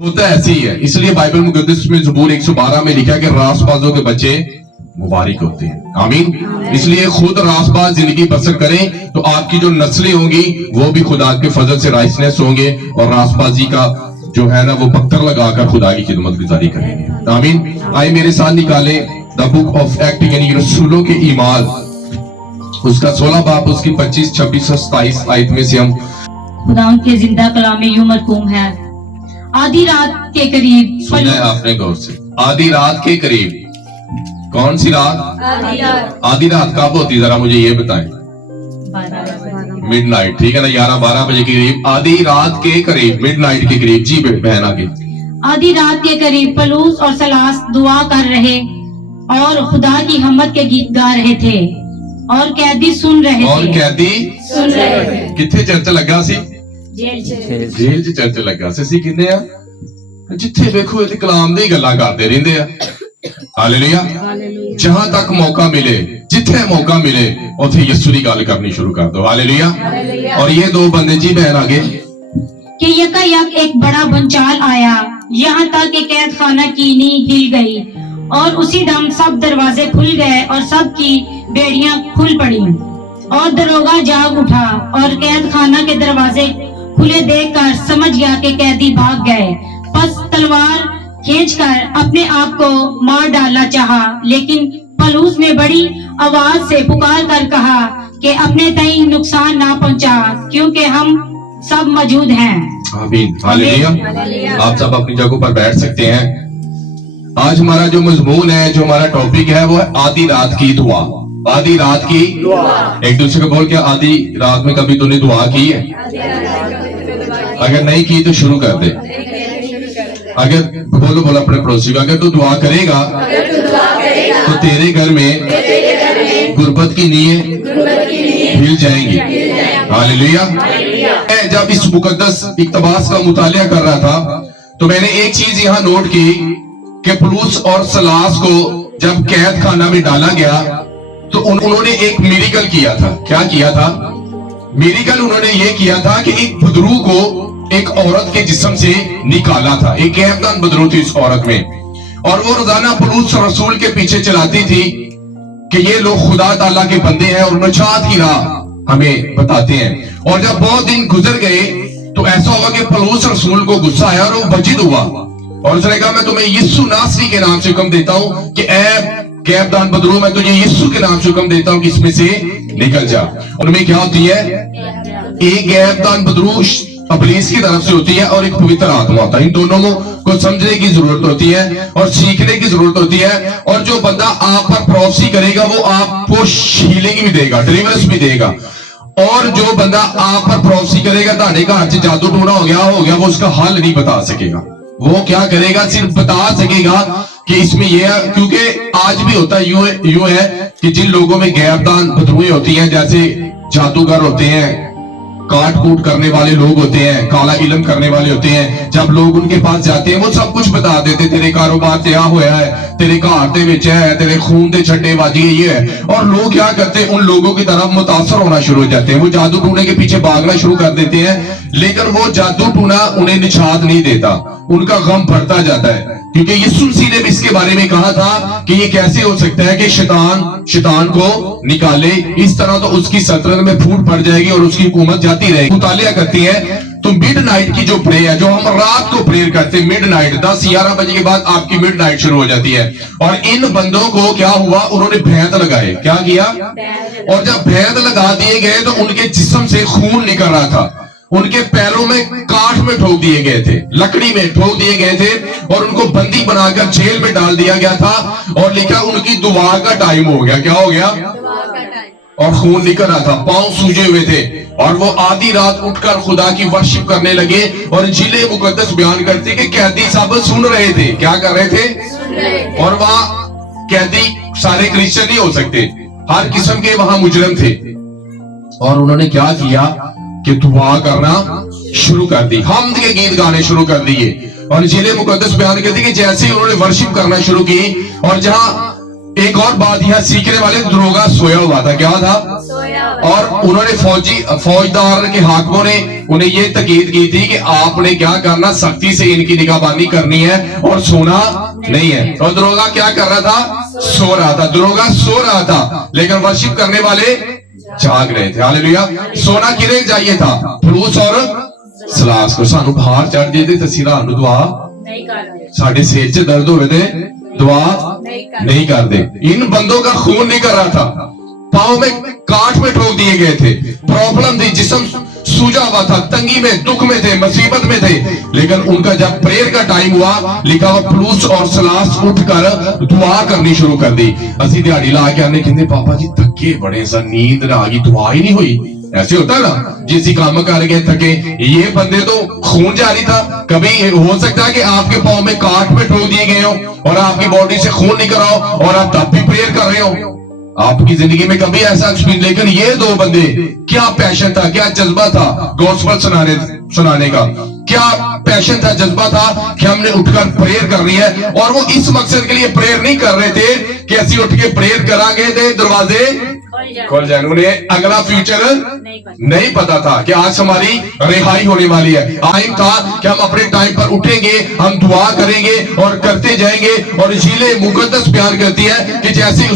होता ऐसे ही है। इसलिए बाइबल मुकद्दस में ज़बूर 112 में लिखा है कि रासबाजों के बच्चे मुबारक होते हैं। आमीन। इसलिए खुद रासबाज जिंदगी बसर करें तो आपकी जो नस्लें होंगी वो भी खुदा के फजल से राइसनेस होंगे और रासबाजी का जो है ना वो पत्थर लगाकर खुदा की खिदमत गुजारी करेंगे। आमीन। आइए मेरे साथ निकालें द बुक ऑफ एक्ट यानी रसूलों के ईमाल, उसका 16 बाब, उसकी 25, 26 और 27 आयत में से हम खुदा के जिंदा कलाम यूं मरकूम है। आधी रात के करीब सुना है आपने गौर से, आधी रात के करीब। कौन सी रात? आधी रात कब होती है, जरा मुझे ये बताएं। मिडनाइट, ठीक है ना, 11-12 बजे के करीब, आधी रात के करीब, मिडनाइट के करीब। जी बहन आगे। आधी रात के करीब पलूस और सलास दुआ कर रहे और खुदा की हम्मत के गीत गा रहे थे और कैदी सुन रहे और थे। कैदी सुन रहे थे। किथे चर्च लगा सी? जेल ਚ ਚਰਚ ਲੱਗਾ ਸੀ। ਅਸੀਂ ਕਿੰਨੇ ਆ ਜਿੱਥੇ ਵੇਖੋ ਇਹ ਕਲਾਮ ਦੀ ਗੱਲਾਂ ਕਰਦੇ ਰਹਿੰਦੇ ਆ। ਹਾਲੇਲੂਇਆ। जहां तक मौका मिले, जिथे मौका मिले उथे यीशु की गल करनी शुरू कर दो। हालेलुया। और ये दो बंदे, जी बहन आगे, कि यकायक एक बड़ा भूचाल आया, यहाँ तक कि कैद खाना की नींव हिल गई और उसी दम सब दरवाजे खुल गए और सब की बेड़ियां खुल पड़ी और दरोगा जाग उठा और कैद खाना के दरवाजे खुले देखकर समझ गया कि कैदी भाग गए। बस तलवार खींचकर अपने आप को मार डालना चाहा, लेकिन पलूस ने बड़ी आवाज से पुकार कर कहा कि अपने तई नुकसान ना पहुंचा, क्योंकि हम सब मौजूद हैं। आमीन। हालेलुया। आप सब अपनी जगहों पर बैठ सकते हैं। आज हमारा जो मजमून है, जो हमारा टॉपिक है, वो है आधी रात की दुआ। आधी रात की दुआ। एक दूसरे को बोल के, आधी रात में कभी तूने दुआ की है? अगर नहीं की तो शुरू कर दे। अगर बोलो अपने पड़ोसी को, अगर तू दुआ करेगा तो तेरे घर में गुर्बत की नींवें हिल जाएंगी। हालेलुया। मैं जब इस मुकद्दस इक्तबास का मुतालिया कर रहा था तो मैंने एक चीज यहाँ नोट की कि पलूस और सलास को जब कैद खाना में डाला गया तो उन्होंने एक मिरेकल किया था। क्या किया था? मिरेकल उन्होंने ये किया था कि एक बदरू को एक औरत के जिस्म से निकाला था। एक गैबदान बदरू थी इस औरत में, और वो रोजाना पलूस और रसूल के पीछे चलाती थी कि ये लोग खुदा ताला के बंदे हैं और नजात की राह हमें बताते हैं। और जब बहुत दिन गुजर गए तो ऐसा हुआ कि पलूस और रसूल को गुस्सा आया और वो बजिद हुआ और उसने कहा, मैं तुम्हें यीशु नासरी के नाम से हुक्म देता हूँ कि ऐ गैबदान बदरू, मैं तुझे यीशु के नाम से हुक्म देता हूँ कि इसमें से निकल जा। उनमें क्या होती है? एक गैबदान बदरू इब्लीस की तरफ से होती है और एक पवित्र आत्मा होता है। इन दोनों को समझने की जरूरत होती है और सीखने की जरूरत होती है। और जो बंदा आप पर प्रोफेसी करेगा वो आपको हीलिंग भी देगा, डिलीवरेंस भी देगा। और जो बंदा आप पर प्रोफेसी करेगा ताड़े घर च जादू टूना हो गया, वो उसका हल नहीं बता सकेगा। वो क्या करेगा? सिर्फ बता सकेगा कि इसमें ये है। क्योंकि आज भी होता है यूं है कि जिन लोगों में गैरदान बदरुएं होती हैं, जैसे जादूगर होते हैं, काट कूट करने वाले लोग होते हैं, काला इल्म करने वाले होते हैं, जब लोग उनके पास जाते हैं वो सब कुछ बता देते, तेरे कारोबार से क्या होया है, तेरे घर दे विच है, तेरे खून दे छट्टे बाजी ये है। और लोग क्या करते हैं? उन लोगों की तरफ मुतासर होना शुरू हो जाते हैं, वो जादू टूने के पीछे भागना शुरू कर देते हैं। लेकिन वो जादू टूना उन्हें निशात नहीं देता, उनका गम बढ़ता जाता है। क्योंकि यीशु मसीह ने भी इसके बारे में कहा था कि ये कैसे हो सकता है कि शैतान को निकाले, इस तरह तो उसकी सल्तनत में फूट पड़ जाएगी और उसकी हुकूमत जाती रहेगी। मुतालिया करती है तो मिडनाइट की जो प्रेयर, जो हम रात को प्रेयर करते हैं, मिडनाइट 10-11 बजे के बाद आपकी मिडनाइट शुरू हो जाती है। और इन बंदों को क्या हुआ? उन्होंने भैंत लगाए। क्या किया? और जब भैंत लगा दिए गए तो उनके जिस्म से खून निकल रहा था, उनके पैरों में काठ में ठोक दिए गए थे, लकड़ी में ठोक दिए गए थे और उनको बंदी बनाकर जेल में डाल दिया गया था। और लिखा उनकी दुआ का टाइम हो गया। क्या हो गया? और खून निकल रहा था, पांव सूजे हुए थे और वो आधी रात उठकर खुदा की वर्शिप करने लगे। और इंजील मुकद्दस बयान करती कि कैदी सब सुन रहे थे। क्या कर रहे थे? और वहां कैदी सारे क्रिश्चियन नहीं हो सकते, हर किस्म के वहां मुजरिम थे। और उन्होंने क्या किया कि दुआ करना शुरू कर दी, हमद के गीत गाने शुरू कर दिए। और इंजील मुकद्दस बयान करती कि जैसे ही उन्होंने वर्शिप करना शुरू की और जहां एक और बात यहाँ सीखने वाले, दरोगा सोया हुआ था। क्या था? और उन्होंने फौजदार के हाकिमों ने उन्हें ये तकीद की थी कि आपने क्या करना, सख्ती से इनकी निगहबानी करनी है और सोना नहीं है। और दरोगा क्या कर रहा था? सो रहा था। दरोगा सो रहा था, लेकिन वर्शिप करने वाले जाग रहे थे। हालेलुया। सोना किने चाहिए था? फलूस और सलास को। सानू बाहर चढ़ जाते तो सिरा दुआ साढ़े सिर च दर्द होवे थे दुआ नहीं कर दे। इन बंदों का खून नहीं कर रहा था, पाँव में काट में ठोक दिए गए थे, प्रॉब्लम थी, जिस्म सूजा हुआ था, तंगी में, दुख में थे, मुसीबत में थे। लेकिन उनका जब प्रेयर का टाइम हुआ, लिखा हुआ फलूस और सलास उठकर दुआ करनी शुरू कर दी। असी दिहाड़ी ला के आने कहते पापा जी थके बड़े सा, नींद आ गई, दुआ ही नहीं हुई। ऐसे होता है ना, जिस काम कर गए थके। ये बंदे तो खून जारी था। कभी हो सकता है कि आपके पाँव में काट में ठोक दिए गए हो और आपकी बॉडी से खून निकल रहा हो और आप तब भी प्रेयर कर रहे हो। आपकी जिंदगी में कभी ऐसा एक्सपीरियंस, लेकिन ये दो बंदे, क्या पैशन था, क्या जज्बा था गॉस्पेल सुनाने का, क्या पैशन था, जज्बा था कि हमने उठकर प्रेयर करनी है। और वो इस मकसद के लिए प्रेयर नहीं कर रहे थे कि ऐसी उठ के प्रेयर करांगे तो दरवाजे खोल जाए। उन्हें अगला फ्यूचर नहीं पता था कि आज हमारी रिहाई होने वाली है। टाइम था कि हम अपने टाइम पर उठेंगे, हम दुआ करेंगे और करते जाएंगे। और इसीलिए मुकद्दस बयान करती है कि जैसे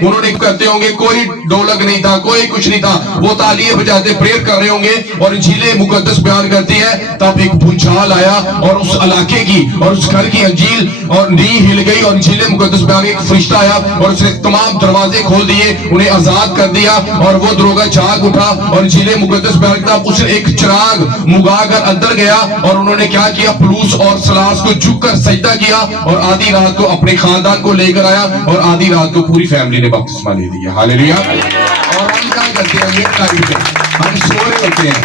उन्होंने करते होंगे, कोई ढोलक नहीं था, कोई कुछ नहीं था, वो तालियां बजाते प्रेयर कर रहे होंगे। और इसीलिए मुकद्दस बयान करती है तब एक भूचाल आया और उस इलाके की और उस घर की अंजील और नींव हिल गई। और इसीलिए मुकद्दस बयान एक फरिश्ता आया और उसने तमाम दरवाजे खोल दिए, उन्हें आजाद कर दिया। और वो दरोगा जाग उठा और इसीलिए मुकद्दस बयान था उसने एक चिराग मुगाकर अंदर गया और उन्होंने क्या किया, फलूस और सलास को झुककर सजदा किया और आधी रात को अपने खानदान को लेकर आया और आधी रात को पूरी फैमिली ने बपतिस्मा ले लिया। हालेलुया। और हम क्या करते हैं, मिडनाइट में हम सो रहे होते हैं,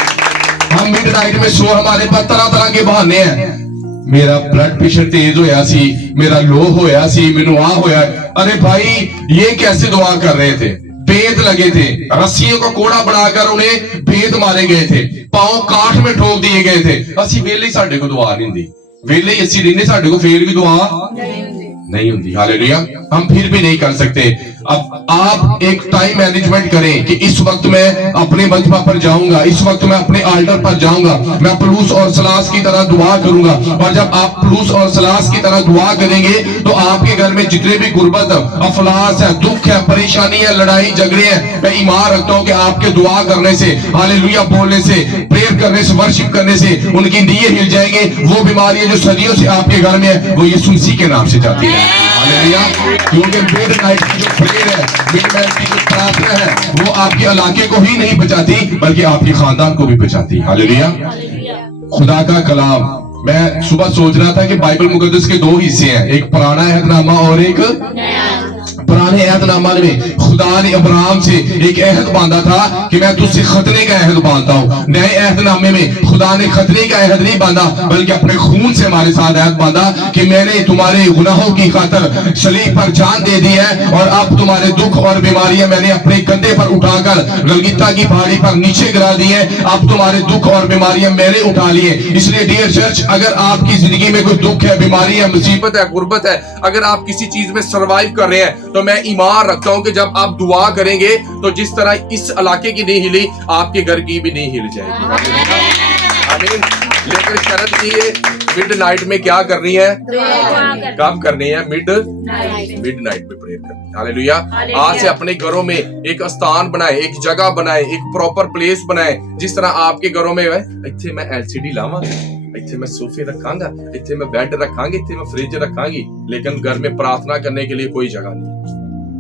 हम मिडनाइट में सो, हमारे पास तरह तरह के बहाने हैं। मेरा ब्लड प्रेशर तेज होया सी, मेरा लो होया सी, मैनू आ होया। अरे भाई ये कैसे दुआ कर रहे थे? भेद लगे थे, रस्सियों को कोड़ा बनाकर उन्हें भेद मारे गए थे, पांव काठ में ठोक दिए गए थे। असी वेले साडे को दुआ नहीं दी, वेले असी रहने साडे को फिर भी दुआ नहीं होती। हालेलुया। हम फिर भी नहीं कर सकते। अब आप एक टाइम मैनेजमेंट करें कि इस वक्त मैं अपने मजमा पर जाऊंगा, इस वक्त मैं अपने आल्टर पर जाऊंगा, मैं फलूस और सलास की तरह दुआ करूंगा। और जब आप फलूस और सलास की तरह दुआ करेंगे तो आपके घर में जितने भी गुर्बत, अफलास है, दुख है, परेशानी है, लड़ाई झगड़े हैं, मैं ईमान रखता हूं कि आपके दुआ करने से, हालेलुया बोलने से, प्रेयर करने से, वर्शिप करने से उनकी नीयत हिल जाएंगे। वो बीमारियां जो सदियों से आपके घर में है वो यीशु मसीह के नाम से जाती है। हालेलुया। क्योंकि मिडनाइट की जो प्रेयर है, मिडनाइट की जो प्रार्थना है, वो आपके इलाके को ही नहीं बचाती बल्कि आपके खानदान को भी बचाती। हालेलुया। खुदा का कलाम, मैं सुबह सोच रहा था कि बाइबल मुकद्दस के दो हिस्से हैं, एक पुराना अहदनामा और एक पुराने अहदनामा में खुदा ने अब्राहम से एक अहद बांधा था कि मैं तुझसे खतने का अहद बांधता हूँ। नए अहदनामे में खुदा ने खतने का अहद नहीं बांधा बल्कि अपने खून से हमारे साथ अहद बांधा कि मैंने तुम्हारे गुनाहों की खातिर सलीब पर जान दे दी है और अब तुम्हारे दुख और बीमारियां मैंने अपने कंधे पर उठाकर गलगिता की पहाड़ी पर नीचे गिरा दी है। अब तुम्हारे दुख और बीमारियां मैंने उठा ली है। इसलिए डियर चर्च, अगर आपकी जिंदगी में कोई दुख है, बीमारी है, मुसीबत है, गुर्बत है, अगर आप किसी चीज में सर्वाइव कर रहे हैं तो मैं ईमान रखता हूं कि जब आप दुआ करेंगे तो जिस तरह इस इलाके की नहीं हिली, आपके घर की भी नहीं हिल जाएगी। आमीन। लेकिन शर्त ये है, मिडनाइट में क्या करनी है? कब करनी है? मिडनाइट में प्रेयर करनी है। हालेलुया। आज से अपने घरों में एक स्थान बनाए, एक जगह बनाए, एक प्रॉपर प्लेस बनाए। जिस तरह आपके घरों में है, इत्थे मैं LCD लावांगा, इत्थे मैं सोफे रखांगा, इत्थे मैं बेड रखांगी, इत्थे मैं फ्रिज रखांगी। लेकिन घर में प्रार्थना करने के लिए कोई जगह नहीं,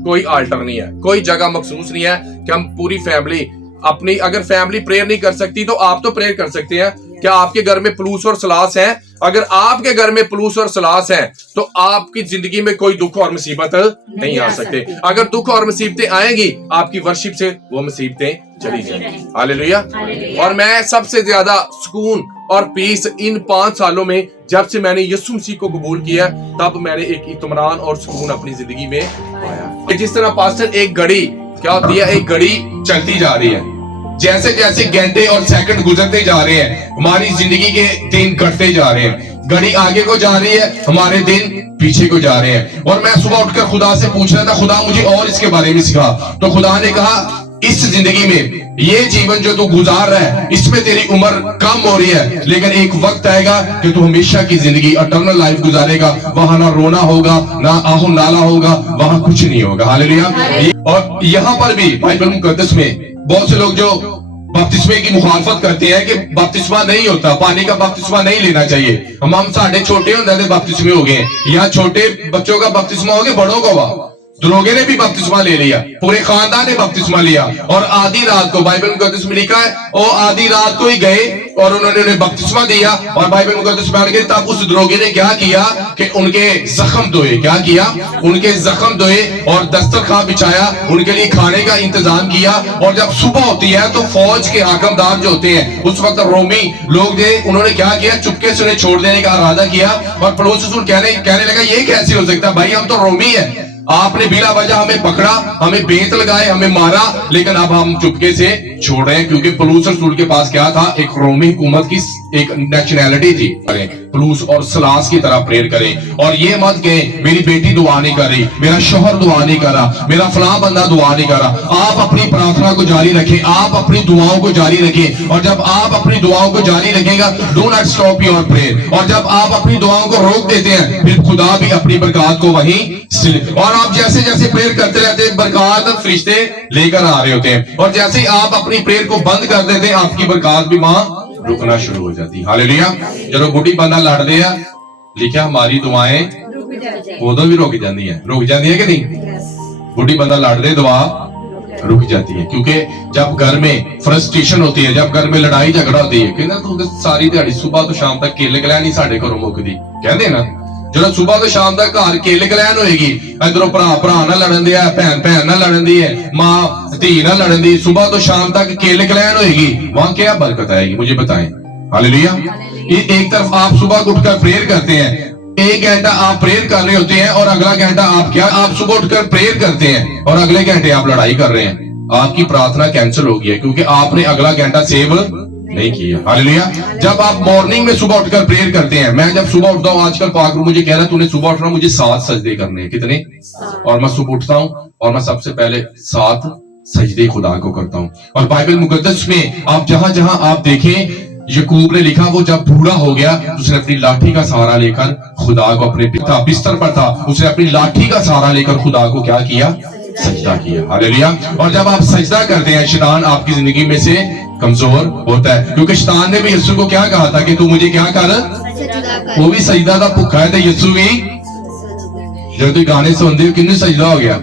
कोई आल्टर नहीं है, कोई जगह मखसूस नहीं है कि हम पूरी फैमिली अपनी, अगर फैमिली प्रेयर नहीं कर सकती तो आप तो प्रेयर कर सकते हैं। क्या आपके घर में फलूस और सलास है? अगर आपके घर में फलूस और सलास है तो आपकी जिंदगी में कोई दुख और मुसीबत नहीं आ सकते। अगर दुख और मुसीबतें आएंगी, आपकी वर्शिप से वो मुसीबतें चली जाएंगी। हालेलुया। और मैं सबसे ज्यादा सुकून और पीस इन 5 सालों में, जब से मैंने यीशु मसीह को कबूल किया, तब मैंने एक इत्मीनान और सुकून अपनी जिंदगी में पाया। जिस तरह पास्टर, एक घड़ी क्या होती है? एक घड़ी चलती जा रही है, जैसे जैसे घंटे और सेकंड गुजरते जा रहे हैं, हमारी जिंदगी के दिन घटते जा रहे हैं। घड़ी आगे को जा रही है, हमारे दिन पीछे को जा रहे हैं। और मैं सुबह उठकर खुदा से पूछ रहा था, खुदा मुझे और इसके बारे में सिखा। तो खुदा ने कहा इस जिंदगी में ये जीवन जो तू गुजार रहा है इसमें तेरी उम्र कम हो रही है, लेकिन एक वक्त आएगा कि तू हमेशा की जिंदगी इटर्नल लाइफ गुजारेगा। वहां ना रोना होगा, ना आहो नाला होगा, वहां कुछ नहीं होगा। हालेलुया। और यहाँ पर भी बाइबल मुकद्दस में बहुत से लोग जो बपतिस्मे की मुखालफत करते हैं कि बपतिस्मा नहीं होता, पानी का बपतिस्मा नहीं लेना चाहिए। हम साढ़े छोटे होते थे बपतिस्मे हो गए, यहाँ छोटे बच्चों का बपतिस्मा हो गया, बड़ों का हुआ। दरोगे ने भी बपतिस्मा ले लिया, पूरे खानदान ने बपतिस्मा लिया। और आधी रात को बाइबल मुकद्दस में लिखा है वो आधी रात को ही गए और उन्होंने उन्हें बपतिस्मा दिया। और बाइबल मुकद्दस में आगे तब उस दरोगे ने क्या किया कि उनके जख्म धोए। क्या किया? उनके जख्म धोए और दस्तरखान बिछाया, उनके लिए खाने का इंतजाम किया। और जब सुबह होती है तो फौज के हाकमदार जो होते हैं उस वक्त रोमी लोग थे, उन्होंने क्या किया? चुपके से उन्हें छोड़ देने का इरादा किया। और पड़ोसी कहने लगा ये कैसे हो सकता है भाई, हम तो रोमी है, आपने बिना वजह हमें पकड़ा, हमें बेंत लगाए, हमें मारा, लेकिन अब हम चुपके से छोड़ रहे हैं। क्योंकि पलूस रसूल के पास क्या था? एक रोमी हुकूमत की एक नेशनैलिटी थी। पलूस और सलास की तरह प्रेयर करें और ये मत कहें मेरी बेटी दुआ नहीं कर रही, मेरा शोहर दुआ नहीं कर रहा, मेरा फलां बंदा दुआ नहीं कर रहा। आप अपनी प्रार्थना को जारी रखें, आप अपनी दुआओं को जारी रखें। और जब आप अपनी दुआओं को जारी रखेगा, do not stop your prayer. और जब आप अपनी दुआओं को रोक देते हैं फिर खुदा भी अपनी बरकत को वहीं और आप जैसे जैसे प्रेयर करते रहते हैं बरकत फरिश्ते लेकर आ रहे होते हैं। और जैसे ही आप अपनी प्रेयर को बंद कर देते हैं आपकी बरकत भी वहां रुकना शुरू हो जाती है। हालेलुया। जो बुढ़ी बंदा लड़ते हैं लिखा हमारी दुआएं उदों भी रुक जाती है कि नहीं? बुढ़ी बंदा लड़ते दुआ रुक जाती है। क्योंकि जब घर में फ्रस्ट्रेशन होती है, जब घर में लड़ाई झगड़ा होती है, कहना तू सारी दिहाड़ी सुबह तो शाम तक केले गलैन नहीं साढ़े घरों मुकदी, कहते ना जो सुबह तो शाम तक घर केले गलैन होएगी, इधरों भरा ना लड़न दिया, भैन ना लड़न दी है, माँ धी ना लड़न दी, सुबह तो शाम तक केले गलैन होएगी, वहां क्या बरकत आएगी? मुझे बताएं। हालेलुया। एक तरफ आप सुबह उठकर प्रेयर करते हैं, एक घंटा आप प्रेयर कर रहे होते हैं और अगला घंटा आप क्या? आप सुबह उठकर प्रेयर करते हैं और अगले घंटे आप लड़ाई कर रहे हैं। आपकी प्रार्थना कैंसिल हो गई है क्योंकि आपने अगला घंटा सेव नहीं किया। हालेलुया। जब आप मॉर्निंग में सुबह उठकर प्रेयर करते हैं, मैं जब सुबह उठता हूँ आजकल पाक मुझे कह रहा तूने सुबह उठना, मुझे 7 सजदे करने हैं। कितने? और मैं सुबह उठता हूँ और मैं सबसे पहले 7 सजदे खुदा को करता हूँ। और बाइबल मुकद्दस में आप जहां जहां आप देखें, यकूब ने लिखा वो जब बूढ़ा हो गया उसने अपनी लाठी का सहारा लेकर खुदा को अपने बिस्तर पर था, उसने अपनी लाठी का सहारा लेकर खुदा को क्या किया? सजदा किया। हालेलुया। और जब आप सजदा करते हैं शैतान आपकी जिंदगी में से कमजोर होता है। क्योंकि शैतान ने भी यीशु को क्या कहा था कि तू मुझे क्या कर? वो भी सजदा का भुखा है, तो यीशु भी जब तुम गाने सुनते हो किन्नू सजदा हो गया?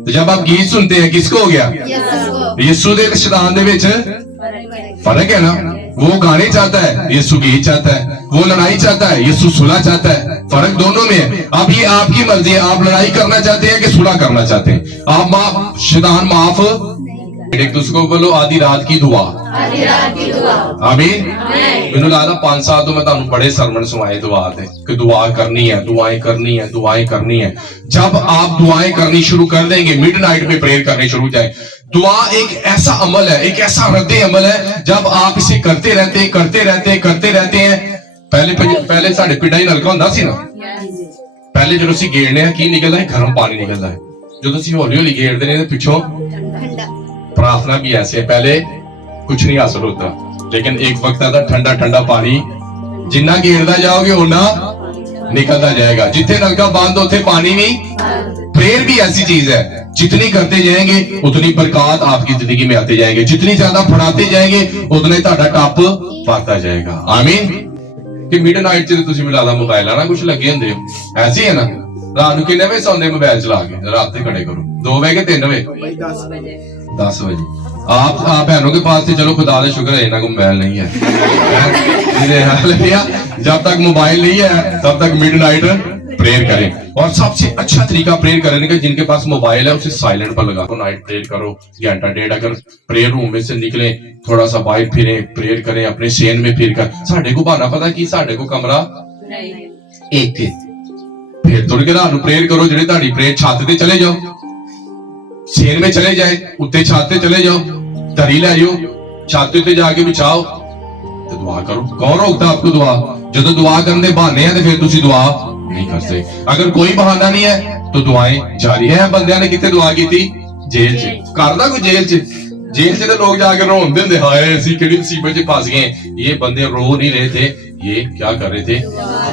तो जब आप गीत सुनते हैं किसको हो गया? यीशु दे शैतान दे विच फर्क है ना। वो गाने चाहता है, यीशु गीत चाहता है। वो लड़ाई चाहता है, यीशु सुलह चाहता है। फर्क दोनों में है। अब ये आपकी मर्जी है, आप लड़ाई करना चाहते हैं कि सुलह करना चाहते हैं। आप शैतान माफ एक दूसरे को बोलो आधी रात की दुआ। आमीन। मैनू लगता 5 साल तो मैं तुहानू बड़े सरमन सुनाए दुआ दे कि दुआ करनी है, दुआएं करनी है, दुआएं करनी है। जब आप दुआएं करनी शुरू कर देंगे, मिडनाइट में प्रेयर करने शुरू हो जाए। दुआ एक ऐसा अमल है, एक ऐसा रद्दे अमल है, जब आप इसे करते रहते हैं। पहले साढ़े पिंडां च नलका हुंदा सी ना, पहले जो असीं गेड़ने हैं की निकलदा है? गर्म पानी निकलदा है। जो असीं हौली हौली गेड़दे ने पिछों प्रार्थना भी ऐसे है, पहले कुछ नहीं हासिल होता, लेकिन एक वक्त आता ठंडा ठंडा पानी जिन्ना घेरदा जाओगे उन्ना निकलता जाएगा। जिथे नलका बंद होते पानी नहीं। प्रेयर भी ऐसी चीज है, जितनी करते जाएंगे उतनी बरकत आपकी जिंदगी में आते जाएंगे, जितनी ज्यादा पढ़ाते जाएंगे उतने ਤੁਹਾਡਾ टप पाता जाएगा। आमीन। कि मिडनाइट च तुसीं मिलादा मोबाइल ना कुछ लगे होंदे हो, ऐसी है ना। रात ਨੂੰ किन्ने बजे सौंदे मोबाइल चला के? रात ते खड़े करो 2 बजे के 3 बजे? 10 बजे। आप बहनों के पास थे, चलो खुदा का शुक्र है इन्हें को मोबाइल नहीं है। जब तक मोबाइल नहीं है तब तक मिडनाइट प्रेयर करें। और सबसे अच्छा तरीका प्रेयर करने का, जिनके पास मोबाइल है उसे साइलेंट पर लगा दो, नाइट प्रेयर करो घंटा डेढ़। अगर प्रेयर रूम में से निकले थोड़ा सा बाहर फिरे, प्रेयर करें, अपने सेन में फिर कर। साढ़े को बहाना पता कि साढ़े को कमरा एक फिर तुर के रात प्रेयर करो। जेडे ताड़ी प्रेयर छत ते चले जाओ, सेन में चले जाए, उत्ते छत ते चले जाओ, धरी लै जाओ, छत ते जाके बिछाओ تو دعا کرو. کون روکتا آپ کو دعا؟ جدو دعا کرنے بہانے ہیں تو پھر تسی دعا نہیں کرتے. اگر کوئی بہانہ نہیں ہے تو دعائیں جاری ہیں. بندیاں نے کتنے دعا کی تھی؟ جیل چ. کردا کوئی جیل چ؟ جیل سے تو لوگ جا کے رو دے ہائے اسی کہڑی مصیبت چ پھنس گئے. یہ بندے رو نہیں رہے تھے, یہ کیا کر رہے تھے؟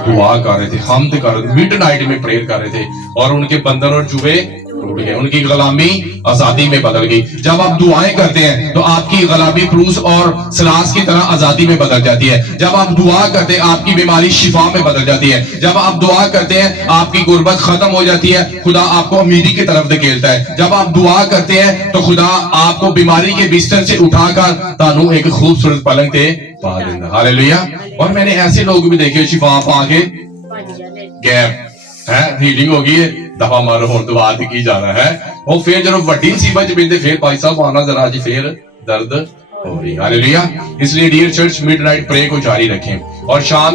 دعا کر رہے تھے, حمد کر رہے تھے, مڈ نائٹ میں پریئر کر رہے تھے, اور ان کے بندر اور چوہے ٹوٹ گئے, ان کی غلامی آزادی میں بدل گئی. جب آپ دعائیں کرتے ہیں تو آپ کی غلامی پروس اور سلاس کی طرح آزادی میں بدل جاتی ہے. جب آپ دعا کرتے ہیں آپ کی بیماری شفا میں بدل جاتی ہے. جب آپ دعا کرتے ہیں آپ کی غربت ختم ہو جاتی ہے, خدا آپ کو امیری کی طرف دھکیلتا ہے. جب آپ دعا کرتے ہیں تو خدا آپ کو بیماری کے بستر سے اٹھا کر تانوں ایک خوبصورت پلنگ تے پا دینا. ہاللیلویا. اور میں نے ایسے لوگ بھی دیکھے شفا پا کے گیپ ہے, ہیلنگ ہو گئی ہے, دفعہ مارو ہوں دعا کی جانا ہے, وہ پھر جب وڈی مصیبت پیندے پھر بھائی صاحب آنا ذرا جی پھر درد ہو رہی. ہاللیلویا. اس لیے ڈیئر چرچ مڈ نائٹ پرے کو جاری رکھیں اور شام